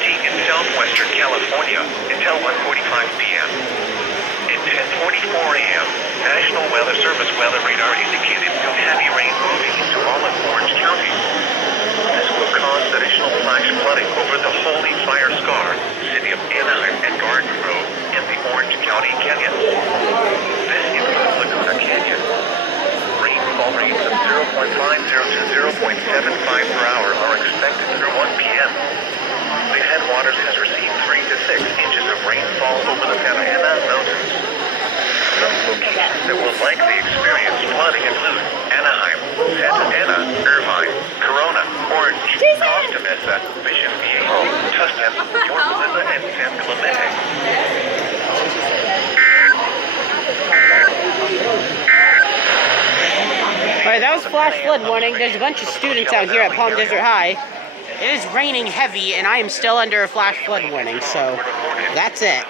County in southwestern California until 1:45 p.m. At 10:44 a.m., National Weather Service weather radar indicated no heavy rain moving into all of Orange County. This will cause additional flash flooding over the Holy Fire Scar, city of Anaheim, and Garden Grove in the Orange County Canyon. This includes Laguna Canyon. Rainfall rates of 0.50 to 0.75 per hour are expected through 1 p.m. The headwaters has received 3 to 6 inches of rainfall over the Santa Ana Mountains. Some locations that will likely experience flooding include Anaheim, Santa Ana, Irvine, Corona, Orange, Costa Mesa, Mission Viejo, Tustin, Yorba Linda, and San Clemente. Alright, that was flash flood warning. There's a bunch of students out here at Palm Desert High. It is raining heavy, and I am still under a flash flood warning, so that's it.